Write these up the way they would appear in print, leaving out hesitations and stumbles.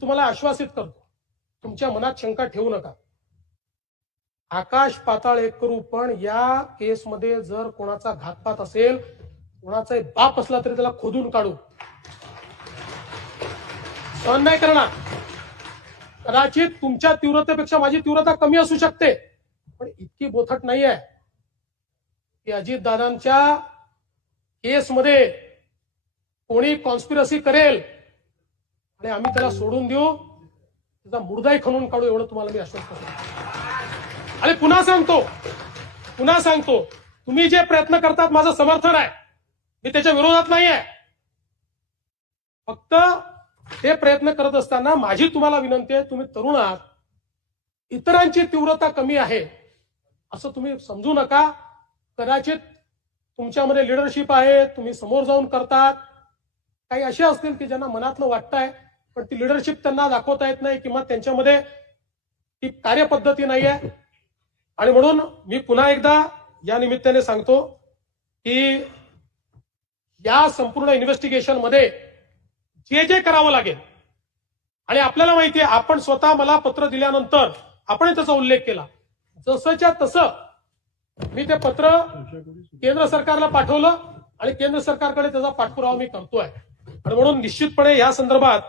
तुम्हाला आश्वासित करतो, तुमच्या मनात शंका ठेवू नका. आकाश पाताळ एक करू, पण या केसमध्ये जर कोणाचा घातपात असेल, कोणाचा बाप असला तरी त्याला खोदून काढू. सहन नाही करणार. कदाचित तुमच्या तीव्रतेपेक्षा माझी तीव्रता कमी असू शकते, पण इतकी बोथट नाही आहे की अजितदादांच्या केसमध्ये कोणी कॉन्स्पिरसी करेल आणि आम्ही त्याला सोडून देऊ, त्याचा मुर्दाही खणून काढू, एवढं तुम्हाला मी आश्वस्त करतो. आणि पुन्हा सांगतो, तुम्ही जे प्रयत्न करतात माझं समर्थन आहे, मी त्याच्या विरोधात नाही आहे. फक्त हे प्रयत्न करत असताना माझी तुम्हाला विनंती आहे, तुम्ही तरुण आहात, इतरांची तीव्रता कमी आहे असं तुम्ही समजू नका. कदाचित तुमच्यामध्ये लिडरशिप आहे, तुम्ही समोर जाऊन करतात. काही असे असतील की ज्यांना मनातलं वाटतंय, पण ती लिडरशिप त्यांना दाखवता येत नाही किंवा त्यांच्यामध्ये ती कार्यपद्धती नाही आहे. आणि म्हणून मी पुन्हा एकदा या निमित्ताने सांगतो की या संपूर्ण इन्व्हेस्टिगेशनमध्ये जे जे करावं लागेल, आणि आपल्याला माहिती आहे, आपण स्वतः मला पत्र दिल्यानंतर आपण त्याचा उल्लेख केला, जसंच्या तसं मी ते पत्र केंद्र सरकारला पाठवलं आणि केंद्र सरकारकडे त्याचा पाठपुरावा मी करतोय. आणि म्हणून निश्चितपणे या संदर्भात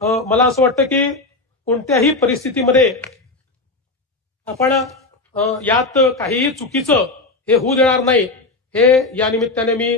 मला असं वाटतं की कोणत्याही परिस्थितीमध्ये आपण यात काहीही चुकीचं हे होऊ देणार नाही, हे या निमित्ताने मी